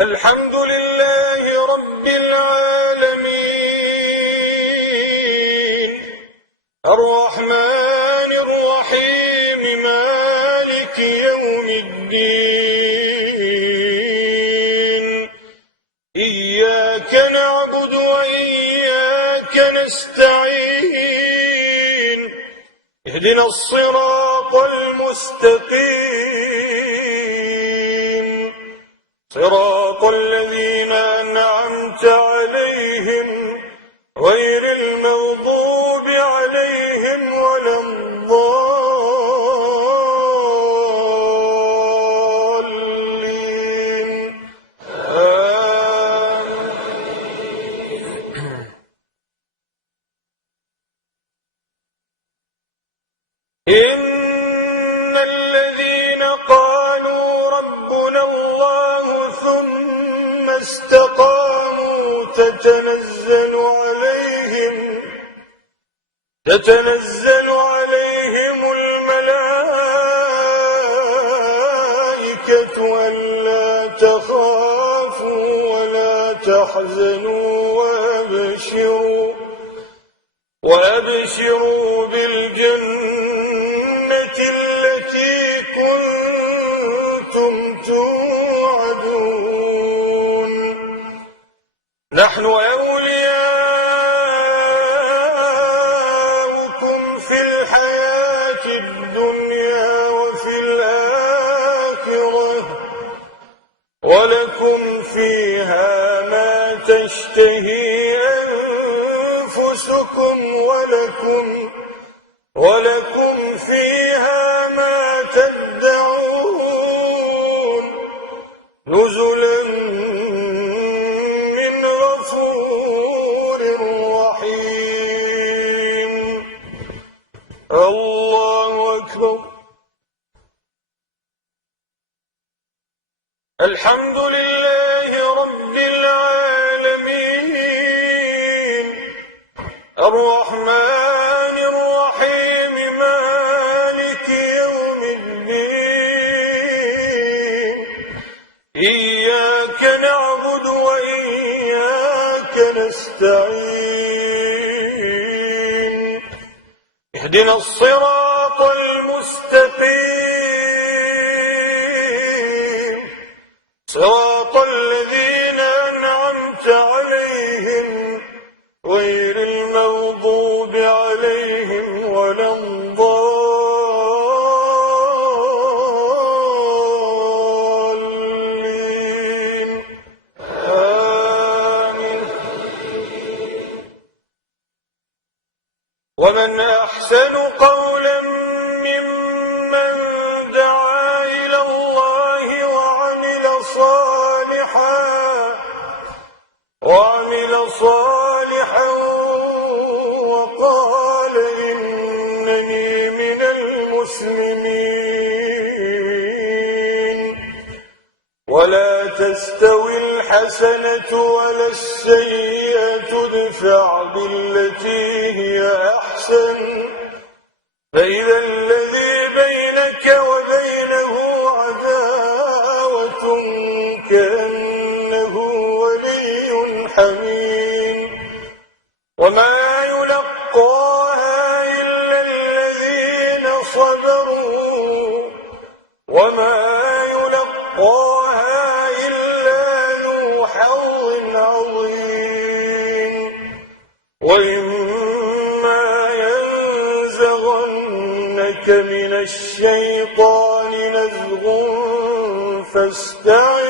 الحمد لله رب العالمين الرحمن الرحيم مالك يوم الدين إياك نعبد وإياك نستعين اهدنا الصراط المستقيم صراط الذين أنعمت عليهم غير المغضوب عليهم ولا الضالين إن الذين قالوا ربنا الله ثم استقاموا تتنزل عليهم الملائكة ألا تخافوا ولا تحزنوا وأبشروا بالجنة التي كنتم توعدون نحن أولياؤكم في الحياة الدنيا وفي الآخرة ولكم فيها ما تشتهي أنفسكم ولكم فيها ما تدعون نزلا من غفور رحيم الله أكبر الحمد لله رب العالمين الرحمن الرحيم مالك يوم الدين إياك نعبد وإياك نستعين اهدنا الصراط المستقيم صراط الذين أنعمت عليهم غير المغضوب عليهم ولا الضالين آمين ومن أحسن قولا ممن دعا إلى الله وعمل صالحا وقال إنني من المسلمين ولا تستوي الحسنة ولا السيئة ادفع بالتي هي أحسن فإذا الذي بينك وبينه عداوة كأنه ولي حميم وما يلقاها إلا الذين صبروا وما يلقاها إلا ذو حظ عظيم وإما ينزغنك من الشيطان نزغ فاستعذ